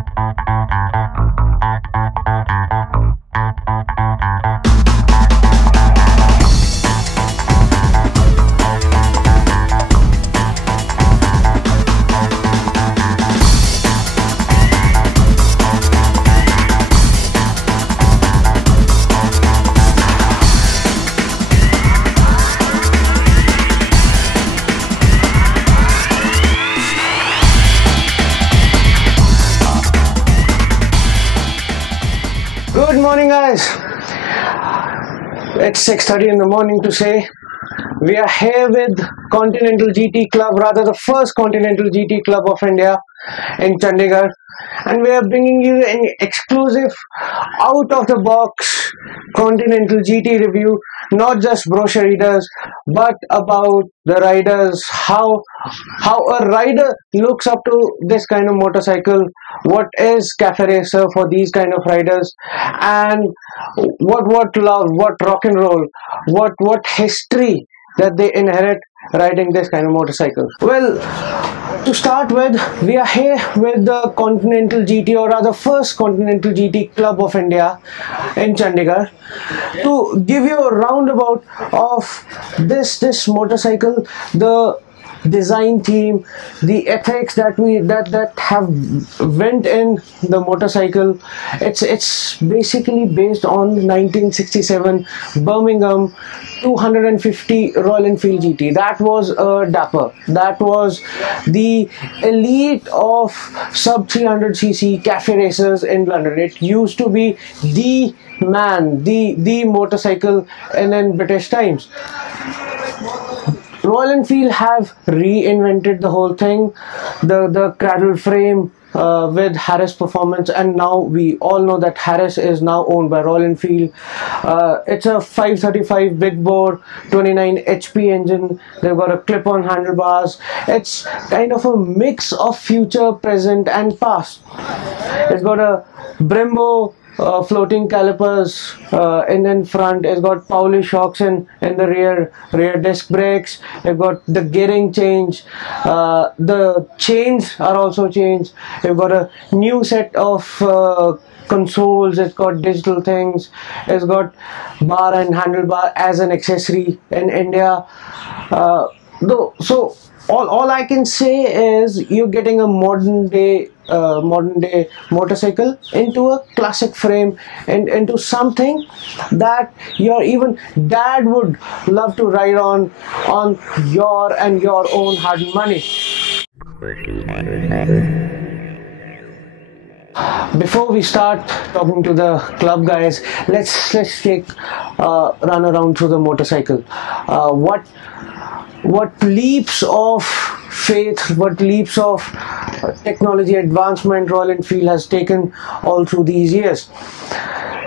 Good morning, guys. It's 6:30 in the morning to say we are here with Continental GT Club, rather the first Continental GT Club of India in Chandigarh, and we are bringing you an exclusive out of the box Continental GT review, not just brochure readers but about the riders, how a rider looks up to this kind of motorcycle, what is cafe racer for these kind of riders, and what love, what rock and roll, what history that they inherit riding this kind of motorcycle. Well, to start with, we are here with the Continental GT, or rather first Continental GT Club of India in Chandigarh, to give you a roundabout of this motorcycle, the design theme, the ethics that have went in the motorcycle. It's basically based on 1967 Birmingham 250 Royal Enfield GT. That was a dapper. That was the elite of sub 300cc cafe racers in London. It used to be the man, the motorcycle in British times. Royal Enfield have reinvented the whole thing, the cradle frame with Harris Performance, and now we all know that Harris is now owned by Royal Enfield. It's a 535 big bore 29 HP engine. They've got a clip-on handlebars. It's kind of a mix of future, present and past. It's got a Brembo floating calipers in front. It's got Pauli shocks in the rear disc brakes. It's got the gearing change. The chains are also changed. You've got a new set of consoles. It's got digital things. It's got bar and handlebar as an accessory in India. So all I can say is you're getting a modern day motorcycle into a classic frame and into something that your even dad would love to ride on your own hard money. Before we start talking to the club guys, let's take a run around through the motorcycle. What leaps of faith, what leaps of technology advancement Royal Enfield has taken all through these years.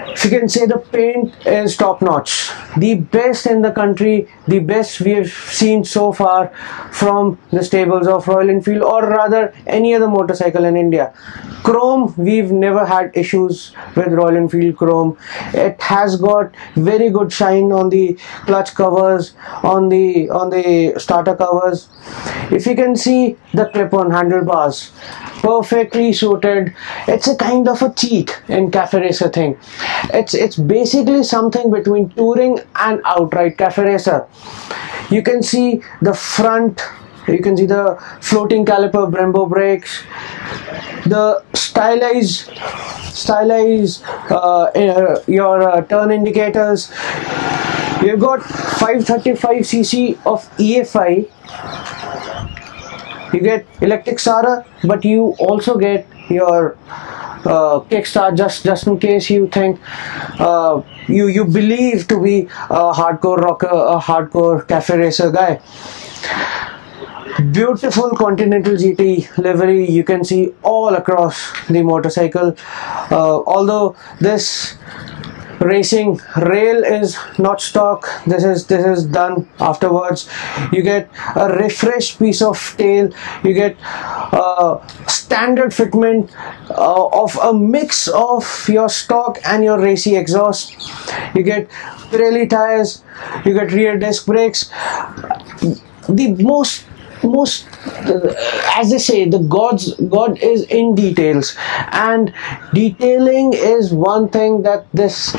If you can say, the paint is top notch, the best in the country, the best we have seen so far from the stables of Royal Enfield, or rather any other motorcycle in India. Chrome, we've never had issues with Royal Enfield chrome. It has got very good shine on the clutch covers, on the starter covers. If you can see the clip-on handlebars, perfectly suited. It's a kind of a cheat in cafe racer thing. It's basically something between touring and outright cafe racer. You can see the front, you can see the floating caliper Brembo brakes, the stylized your turn indicators. You've got 535cc of EFI. You get electric starter, but you also get your kickstart just in case you think you believe to be a hardcore rocker, a hardcore cafe racer guy. Beautiful Continental GT livery you can see all across the motorcycle. Although this racing rail is not stock, this is done afterwards. You get a refreshed piece of tail. You get standard fitment of a mix of your stock and your racy exhaust. You get Pirelli tires. You get rear disc brakes. The most most, as they say, God is in details, and detailing is one thing that this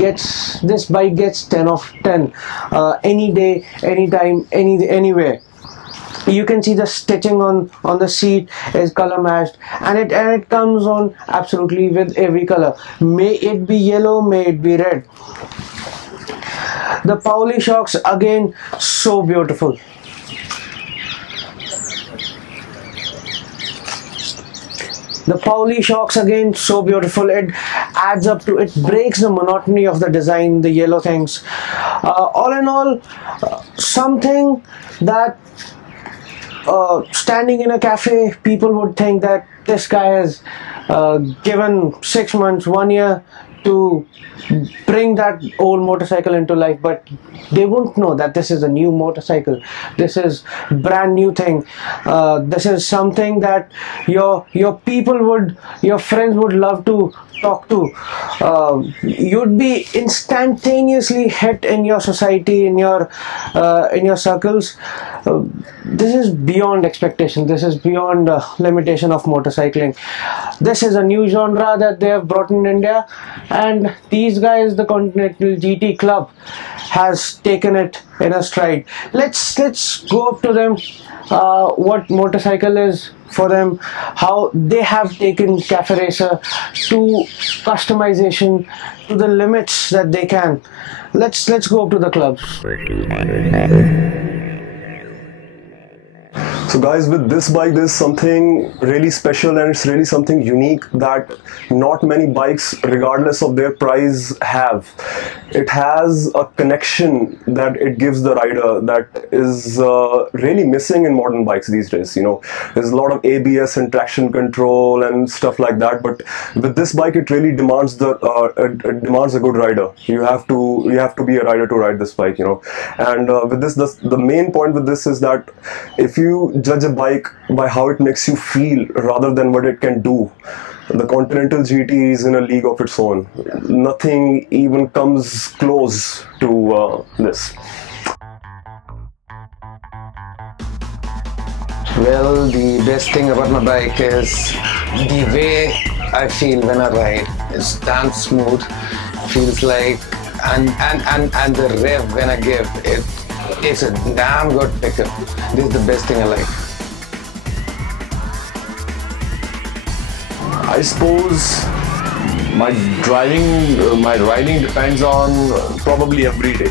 bike gets 10 of 10, any day, anytime, anywhere. You can see the stitching on the seat is color matched, and it comes on absolutely with every color. May it be yellow, may it be red. The Pauli shocks, again, so beautiful. The Pauli shocks, again, so beautiful. It adds up to, it breaks the monotony of the design, the yellow things. All in all, something that standing in a cafe, people would think that this guy has given 6 months, 1 year to bring that old motorcycle into life, but they won't know that this is a new motorcycle. This is brand new thing. This is something that your friends would love to talk to. You'd be instantaneously hit in your society, in your circles. This is beyond expectation. This is beyond limitation of motorcycling. This is a new genre that they have brought in India, and these guys, the Continental GT Club, has taken it in a stride. Let's go up to them. What motorcycle is for them, how they have taken Cafe Racer to customization to the limits that they can. Let's go up to the clubs. So guys, with this bike there's something really special, and it's really something unique that not many bikes, regardless of their price, have. It has a connection that it gives the rider that is really missing in modern bikes these days. You know, there's a lot of ABS and traction control and stuff like that, but with this bike it really demands it demands a good rider. You have to be a rider to ride this bike, you know. And with this, the main point with this is that if you judge a bike by how it makes you feel rather than what it can do, the Continental GT is in a league of its own. Nothing even comes close to this. Well, the best thing about my bike is the way I feel when I ride. It's damn smooth, feels like, and the rev when I give it, it's a damn good pickup. This is the best thing I like. I suppose my riding depends on probably every day.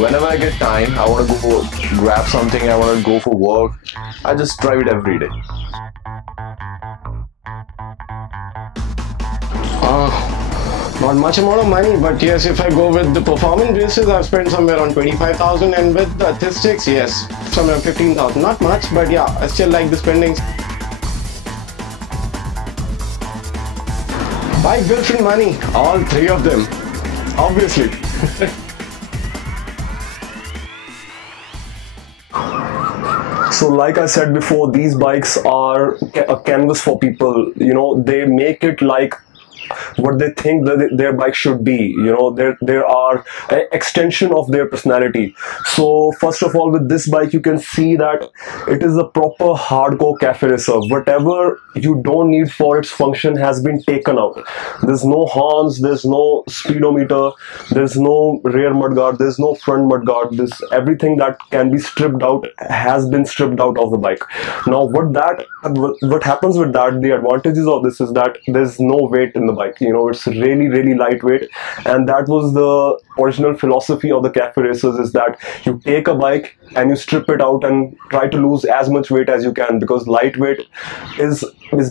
Whenever I get time, I want to go grab something, I want to go for work, I just drive it every day. Not much amount of money, but yes, if I go with the performance basis, I've spent somewhere around 25,000, and with the statistics, yes, somewhere 15,000. Not much, but yeah, I still like the spendings. Bike girlfriend money, all three of them, obviously. So like I said before, these bikes are a canvas for people. You know, they make it like what they think that their bike should be. You know, there are an extension of their personality. So first of all, with this bike you can see that it is a proper hardcore cafe racer. Whatever you don't need for its function has been taken out. There's no horns, there's no speedometer, there's no rear mudguard, there's no front mudguard. Everything that can be stripped out has been stripped out of the bike. Now what happens with that, the advantages of this is that there's no weight in the bike. You know, it's really lightweight, and that was the original philosophy of the cafe racers, is that you take a bike and you strip it out and try to lose as much weight as you can, because lightweight is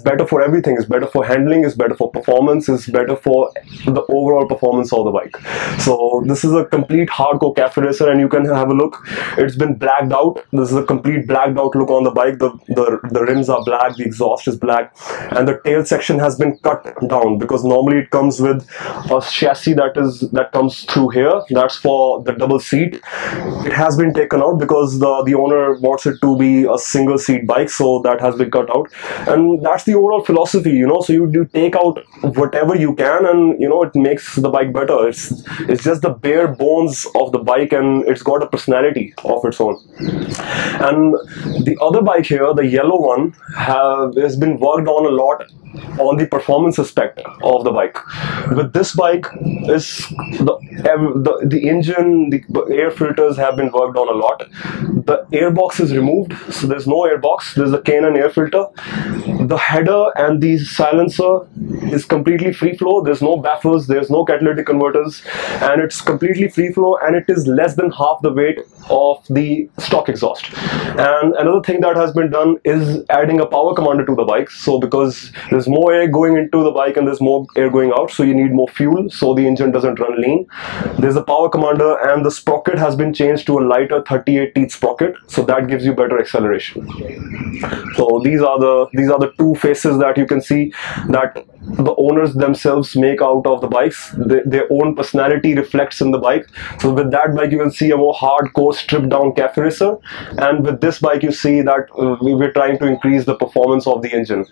better for everything. It's better for handling, it's better for performance, it's better for the overall performance of the bike. So this is a complete hardcore cafe racer, and you can have a look. It's been blacked out. This is a complete blacked out look on the bike. The rims are black, the exhaust is black, and the tail section has been cut down, because normally it comes with a chassis that comes through here, that's for the double seat. It has been taken out because the owner wants it to be a single seat bike, so that has been cut out. And that's the overall philosophy, you know. So you take out whatever you can, and you know, it makes the bike better. It's just the bare bones of the bike, and it's got a personality of its own. And the other bike here, the yellow one, has been worked on a lot on the performance aspect of the bike. With this bike, is the engine, the air filters have been worked on a lot. The airbox is removed, so there's no airbox. There's a K&N air filter. The header and the silencer is completely free flow. There's no baffles, there's no catalytic converters, and it's completely free flow, and it is less than half the weight of the stock exhaust. And another thing that has been done is adding a power commander to the bike. So because there's more air going into the bike and there's more air going out, so you need more fuel, so the engine doesn't run lean. There's a power commander, and the sprocket has been changed to a lighter 38 teeth sprocket, so that gives you better acceleration. So these are the two faces that you can see that the owners themselves make out of the bikes. Their own personality reflects in the bike. So with that bike, you can see a more hardcore stripped down cafe racer, and with this bike you see that we're trying to increase the performance of the engine.